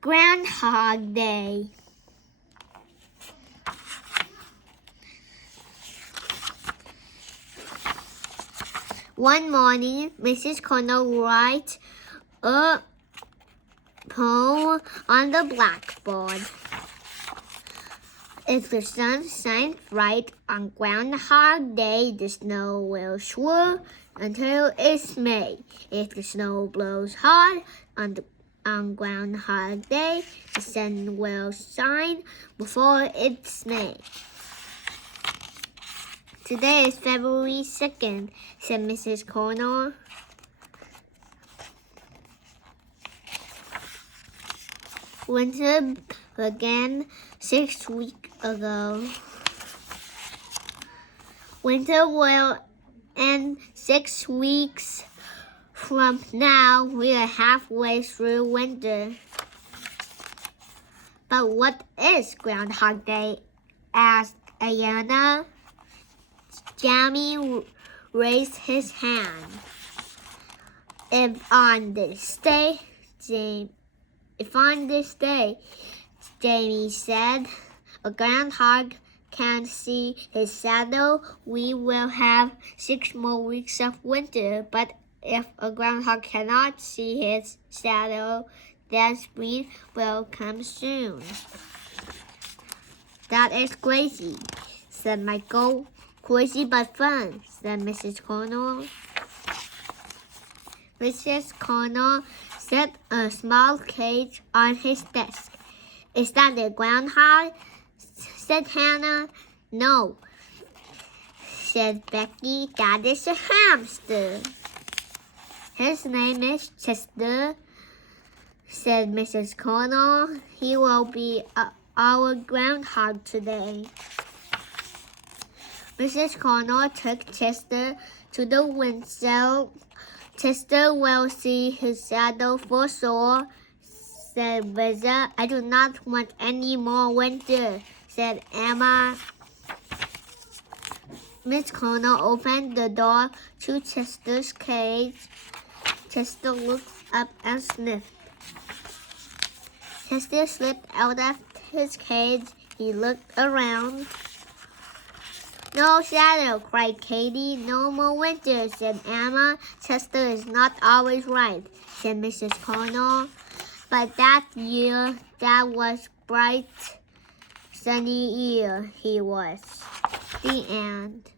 Groundhog Day. One morning, Mrs. Connell writes a poem on the blackboard. If the sun shines bright on Groundhog Day, the snow will swirl until it's May. If the snow blows hard on Groundhog Day, the sun will shine before it's May. Today is February 2nd, said Mrs. Connell. Winter began 6 weeks ago. Winter will end 6 weeks from now. We are halfway through winter. But what is Groundhog Day? Asked Ayana. Jamie raised his hand. If on this day, Jamie said, a groundhog can't see his shadow, we will have 6 more weeks of winter. But if a groundhog cannot see his shadow, then spring will come soon. That is crazy, said Michael. Crazy but fun, said Mrs. Connell. Mrs. Connell set a small cage on his desk. Is that a groundhog? Said Hannah. No, said Becky. That is a hamster. His name is Chester, said Mrs. Connell. He will be our groundhog today. Mrs. Connell took Chester to the window. Chester will see his shadow for sure, said Liza. I do not want any more winter, said Emma. Miss Connell opened the door to Chester's cage. Chester looked up and sniffed. Chester slipped out of his cage. He looked around. No shadow, cried Katie. No more winter, said Emma. Chester is not always right, said Mrs. Connell. But that year, that was bright, sunny year he was. The end.